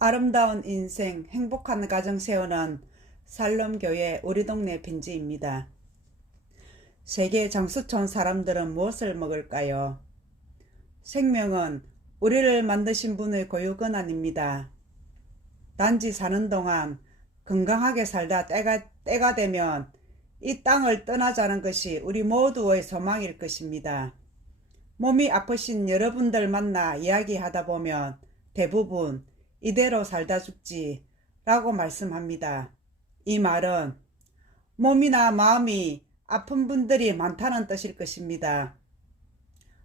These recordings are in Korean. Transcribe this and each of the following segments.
아름다운 인생, 행복한 가정 세우는 살롬교회 우리 동네 빈지입니다. 세계 장수촌 사람들은 무엇을 먹을까요? 생명은 우리를 만드신 분의 고유건 아닙니다. 단지 사는 동안 건강하게 살다 때가 되면 이 땅을 떠나자는 것이 우리 모두의 소망일 것입니다. 몸이 아프신 여러분들 만나 이야기하다 보면 대부분 이대로 살다 죽지 라고 말씀합니다. 이 말은 몸이나 마음이 아픈 분들이 많다는 뜻일 것입니다.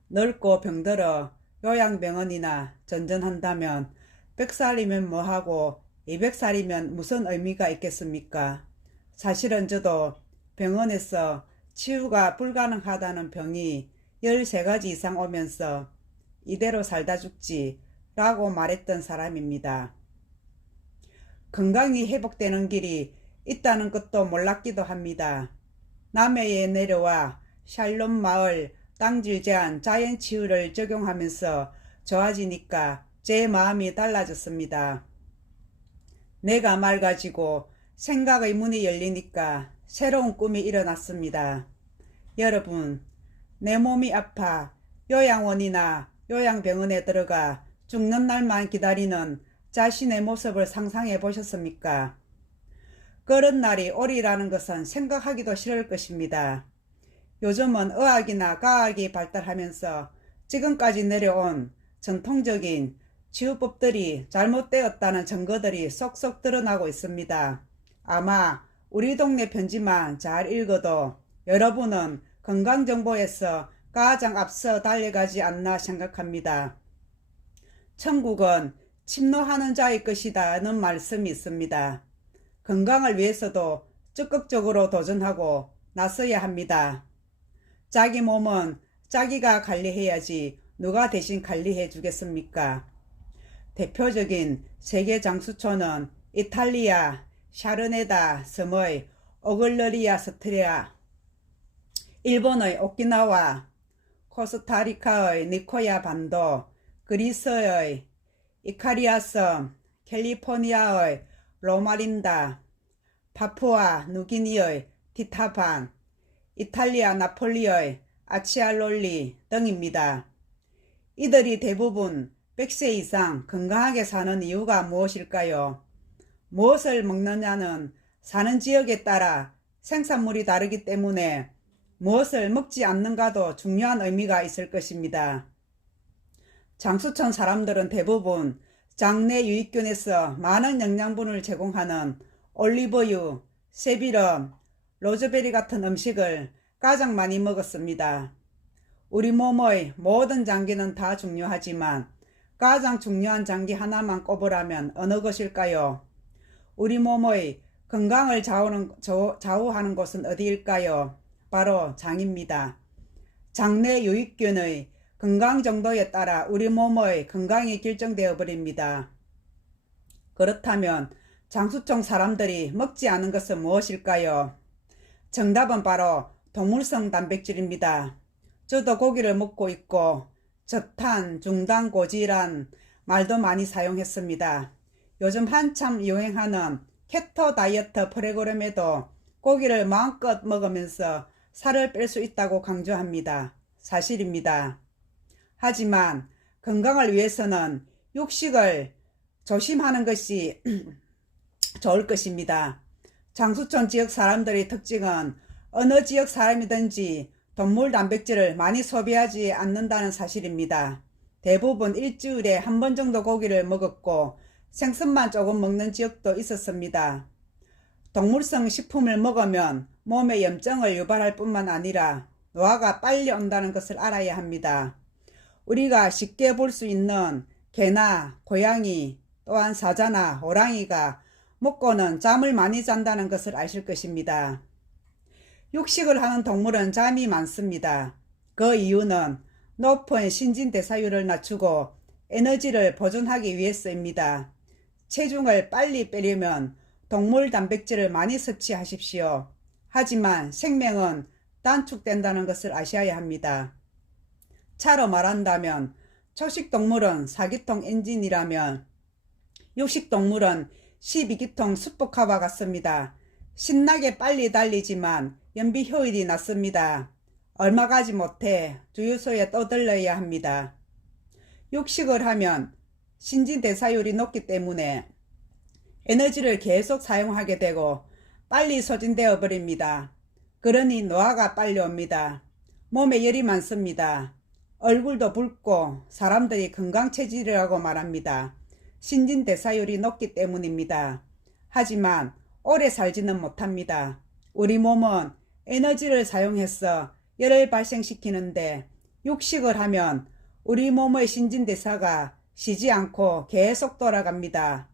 늙고 병들어 요양병원이나 전전한다면 100살이면 뭐하고 200살이면 무슨 의미가 있겠습니까? 사실은 저도 병원에서 치유가 불가능하다는 병이 13가지 이상 오면서 이대로 살다 죽지 라고 말했던 사람입니다. 건강이 회복되는 길이 있다는 것도 몰랐기도 합니다. 남해에 내려와 샬롬 마을 땅질 제한 자연치유를 적용하면서 좋아지니까 제 마음이 달라졌습니다. 내가 맑아지고 생각의 문이 열리니까 새로운 꿈이 일어났습니다. 여러분, 내 몸이 아파 요양원이나 요양병원에 들어가 죽는 날만 기다리는 자신의 모습을 상상해 보셨습니까? 그런 날이 오리라는 것은 생각하기도 싫을 것입니다. 요즘은 의학이나 과학이 발달하면서 지금까지 내려온 전통적인 치유법들이 잘못되었다는 증거들이 쏙쏙 드러나고 있습니다. 아마 우리 동네 편지만 잘 읽어도 여러분은 건강정보에서 가장 앞서 달려가지 않나 생각합니다. 천국은 침노하는 자의 것이다는 말씀이 있습니다. 건강을 위해서도 적극적으로 도전하고 나서야 합니다. 자기 몸은 자기가 관리해야지 누가 대신 관리해 주겠습니까? 대표적인 세계 장수초는 이탈리아 샤르네다 섬의 오글러리아 스트레아, 일본의 오키나와, 코스타리카의 니코야 반도, 그리스의 이카리아 섬, 캘리포니아의 로마린다, 파푸아 누기니의 티타반, 이탈리아 나폴리의 아치알롤리 등입니다. 이들이 대부분 100세 이상 건강하게 사는 이유가 무엇일까요? 무엇을 먹느냐는 사는 지역에 따라 생산물이 다르기 때문에 무엇을 먹지 않는가도 중요한 의미가 있을 것입니다. 장수촌 사람들은 대부분 장내 유익균에서 많은 영양분을 제공하는 올리브유, 새비름, 로즈베리 같은 음식을 가장 많이 먹었습니다. 우리 몸의 모든 장기는 다 중요하지만 가장 중요한 장기 하나만 꼽으라면 어느 것일까요? 우리 몸의 건강을 좌우하는 곳은 어디일까요? 바로 장입니다. 장내 유익균의 건강 정도에 따라 우리 몸의 건강이 결정되어 버립니다. 그렇다면 장수촌 사람들이 먹지 않은 것은 무엇일까요? 정답은 바로 동물성 단백질입니다. 저도 고기를 먹고 있고 저탄, 중단, 고지란 말도 많이 사용했습니다. 요즘 한참 유행하는 케토 다이어트 프로그램에도 고기를 마음껏 먹으면서 살을 뺄 수 있다고 강조합니다. 사실입니다. 하지만 건강을 위해서는 육식을 조심하는 것이 좋을 것입니다. 장수촌 지역 사람들의 특징은 어느 지역 사람이든지 동물 단백질을 많이 소비하지 않는다는 사실입니다. 대부분 일주일에 한 번 정도 고기를 먹었고 생선만 조금 먹는 지역도 있었습니다. 동물성 식품을 먹으면 몸에 염증을 유발할 뿐만 아니라 노화가 빨리 온다는 것을 알아야 합니다. 우리가 쉽게 볼 수 있는 개나 고양이, 또한 사자나 호랑이가 먹고는 잠을 많이 잔다는 것을 아실 것입니다. 육식을 하는 동물은 잠이 많습니다. 그 이유는 높은 신진대사율을 낮추고 에너지를 보존하기 위해서입니다. 체중을 빨리 빼려면 동물 단백질을 많이 섭취하십시오. 하지만 생명은 단축된다는 것을 아셔야 합니다. 차로 말한다면 초식동물은 사기통 엔진이라면 육식동물은 12기통 수북화와 같습니다. 신나게 빨리 달리지만 연비 효율이 낮습니다. 얼마 가지 못해 주유소에 떠들러야 합니다. 육식을 하면 신진대사율이 높기 때문에 에너지를 계속 사용하게 되고 빨리 소진되어 버립니다. 그러니 노화가 빨리 옵니다. 몸에 열이 많습니다. 얼굴도 붉고 사람들이 건강체질이라고 말합니다. 신진대사율이 높기 때문입니다. 하지만 오래 살지는 못합니다. 우리 몸은 에너지를 사용해서 열을 발생시키는데 육식을 하면 우리 몸의 신진대사가 쉬지 않고 계속 돌아갑니다.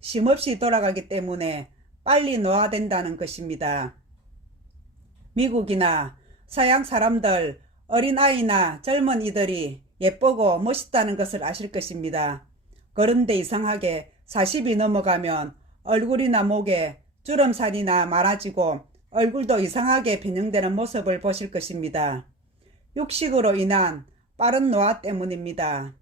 쉼없이 돌아가기 때문에 빨리 노화된다는 것입니다. 미국이나 서양 사람들, 어린아이나 젊은이들이 예쁘고 멋있다는 것을 아실 것입니다. 그런데 이상하게 40이 넘어가면 얼굴이나 목에 주름살이나 많아지고 얼굴도 이상하게 변형되는 모습을 보실 것입니다. 육식으로 인한 빠른 노화 때문입니다.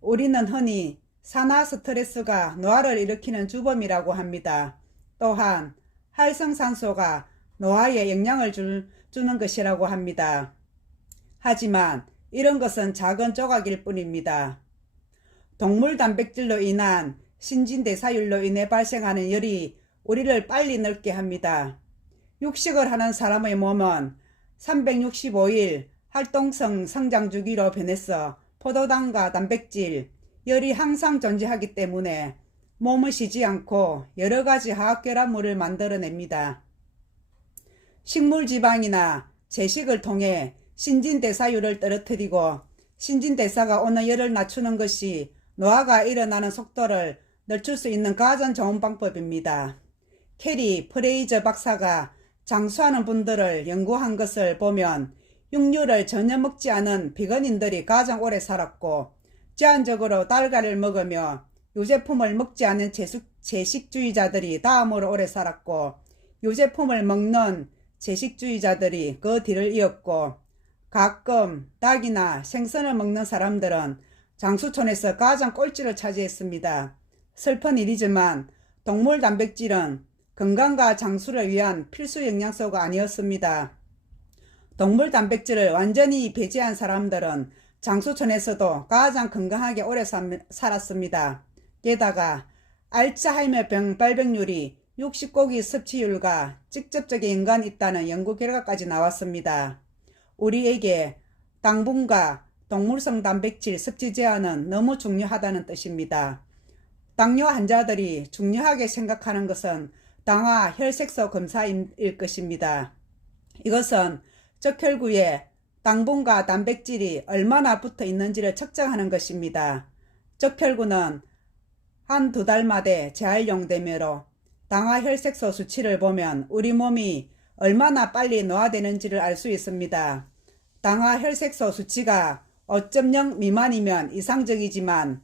우리는 흔히 산화 스트레스가 노화를 일으키는 주범이라고 합니다. 또한 활성산소가 노화에 영향을 주는 것이라고 합니다. 하지만 이런 것은 작은 조각일 뿐입니다. 동물 단백질로 인한 신진대사율로 인해 발생하는 열이 우리를 빨리 늙게 합니다. 육식을 하는 사람의 몸은 365일 활동성 성장 주기로 변해서 포도당과 단백질, 열이 항상 존재하기 때문에 몸은 쉬지 않고 여러가지 화학결합물을 만들어냅니다. 식물지방이나 채식을 통해 신진대사율을 떨어뜨리고 신진대사가 오는 열을 낮추는 것이 노화가 일어나는 속도를 늦출 수 있는 가장 좋은 방법입니다. 캐리 프레이저 박사가 장수하는 분들을 연구한 것을 보면 육류를 전혀 먹지 않은 비건인들이 가장 오래 살았고 제한적으로 달걀을 먹으며 유제품을 먹지 않은 채식주의자들이 다음으로 오래 살았고 유제품을 먹는 채식주의자들이 그 뒤를 이었고 가끔 닭이나 생선을 먹는 사람들은 장수촌에서 가장 꼴찌를 차지했습니다. 슬픈 일이지만 동물 단백질은 건강과 장수를 위한 필수 영양소가 아니었습니다. 동물 단백질을 완전히 배제한 사람들은 장수촌에서도 가장 건강하게 오래 살았습니다. 게다가 알츠하이머병 발병률이 육식고기 섭취율과 직접적인 연관이 있다는 연구 결과까지 나왔습니다. 우리에게 당분과 동물성 단백질 섭취 제한은 너무 중요하다는 뜻입니다. 당뇨 환자들이 중요하게 생각하는 것은 당화 혈색소 검사일 것입니다. 이것은 적혈구에 당분과 단백질이 얼마나 붙어 있는지를 측정하는 것입니다. 적혈구는 한두 달마다 재활용되므로 당화 혈색소 수치를 보면 우리 몸이 얼마나 빨리 노화되는지를 알 수 있습니다. 당화 혈색소 수치가 5.0 미만이면 이상적이지만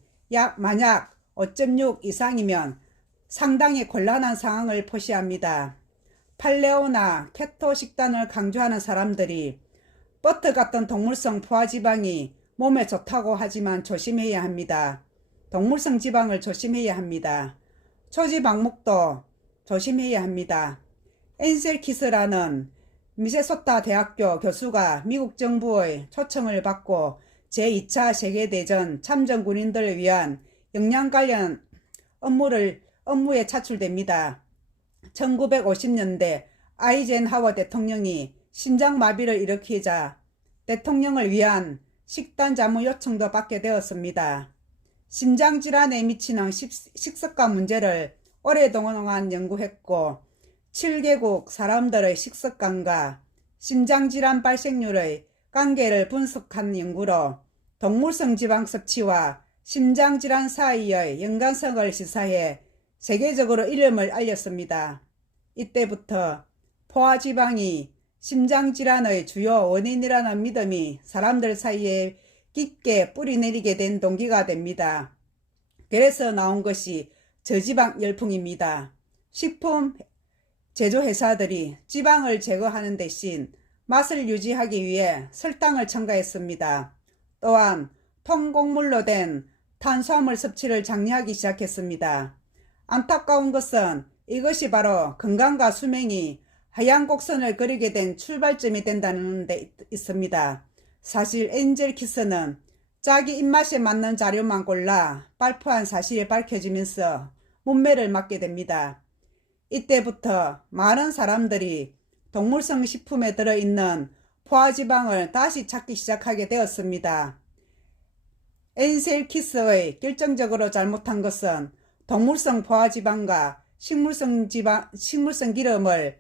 만약 5.6 이상이면 상당히 곤란한 상황을 표시합니다. 팔레오나 케토 식단을 강조하는 사람들이 버터 같은 동물성 포화지방이 몸에 좋다고 하지만 조심해야 합니다. 동물성 지방을 조심해야 합니다. 초지방목도 조심해야 합니다. 엔셀키스라는 미네소타 대학교 교수가 미국 정부의 초청을 받고 제2차 세계대전 참전 군인들을 위한 영양 관련 업무에 차출됩니다. 1950년대 아이젠하워 대통령이 심장마비를 일으키자 대통령을 위한 식단 자문 요청도 받게 되었습니다. 심장질환에 미치는 식습관 문제를 오랫동안 연구했고 7개국 사람들의 식습관과 심장질환 발생률의 관계를 분석한 연구로 동물성 지방 섭취와 심장질환 사이의 연관성을 시사해 세계적으로 이름을 알렸습니다. 이때부터 포화지방이 심장질환의 주요 원인이라는 믿음이 사람들 사이에 깊게 뿌리내리게 된 동기가 됩니다. 그래서 나온 것이 저지방 열풍입니다. 식품 제조회사들이 지방을 제거하는 대신 맛을 유지하기 위해 설탕을 첨가했습니다. 또한 통곡물로 된 탄수화물 섭취를 장려하기 시작했습니다. 안타까운 것은 이것이 바로 건강과 수명이 하얀 곡선을 그리게 된 출발점이 된다는 데 있습니다. 사실 엔젤 키스는 자기 입맛에 맞는 자료만 골라 발표한 사실이 밝혀지면서 문매를 맞게 됩니다. 이때부터 많은 사람들이 동물성 식품에 들어있는 포화지방을 다시 찾기 시작하게 되었습니다. 엔젤 키스의 결정적으로 잘못한 것은 동물성 포화지방과 식물성 기름을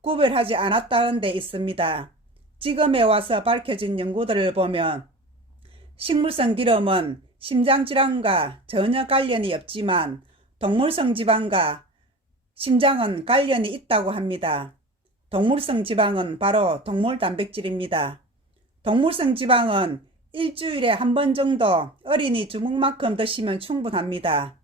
구별하지 않았다는 데 있습니다. 지금에 와서 밝혀진 연구들을 보면 식물성 기름은 심장질환과 전혀 관련이 없지만 동물성 지방과 심장은 관련이 있다고 합니다. 동물성 지방은 바로 동물 단백질입니다. 동물성 지방은 일주일에 한 번 정도 어린이 주먹만큼 드시면 충분합니다.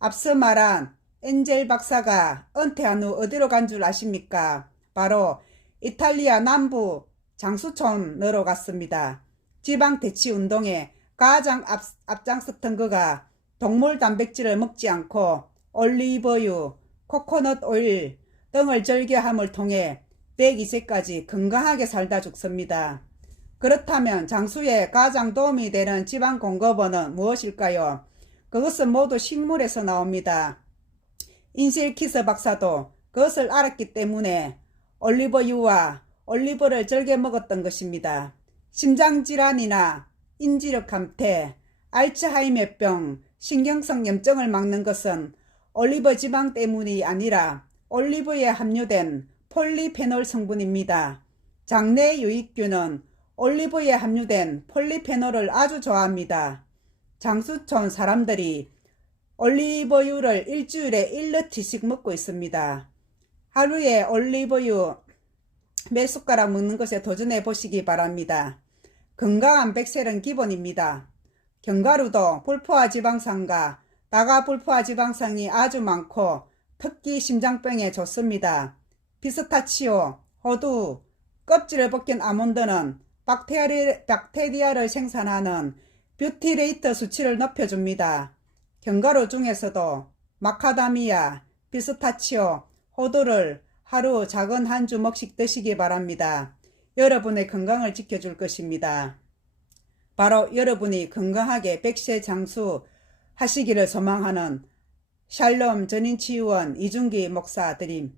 앞서 말한 엔젤 박사가 은퇴한 후 어디로 간 줄 아십니까? 바로 이탈리아 남부 장수촌으로 갔습니다. 지방 대치 운동에 가장 앞장섰던 그가 동물 단백질을 먹지 않고 올리브유, 코코넛 오일 등을 즐겨함을 통해 102세까지 건강하게 살다 죽습니다. 그렇다면 장수에 가장 도움이 되는 지방 공급원은 무엇일까요? 그것은 모두 식물에서 나옵니다. 엔젤 키스 박사도 그것을 알았기 때문에 올리브유와 올리브를 즐겨 먹었던 것입니다. 심장질환이나 인지력 감퇴, 알츠하이머병, 신경성 염증을 막는 것은 올리브 지방 때문이 아니라 올리브에 함유된 폴리페놀 성분입니다. 장내 유익균은 올리브에 함유된 폴리페놀을 아주 좋아합니다. 장수촌 사람들이 올리브유를 일주일에 1리터씩 먹고 있습니다. 하루에 올리브유 몇 숟가락 먹는 것에 도전해 보시기 바랍니다. 건강한 백셀은 기본입니다. 견과류도 불포화 지방산과 다가 불포화 지방산이 아주 많고 특히 심장병에 좋습니다. 피스타치오, 호두, 껍질을 벗긴 아몬드는 박테리아를 생산하는 뷰티레이트 수치를 높여줍니다. 견과류 중에서도 마카다미아, 피스타치오, 호두를 하루 작은 한 주먹씩 드시기 바랍니다. 여러분의 건강을 지켜줄 것입니다. 바로 여러분이 건강하게 100세 장수 하시기를 소망하는 샬롬 전인치유원 이중기 목사 드림.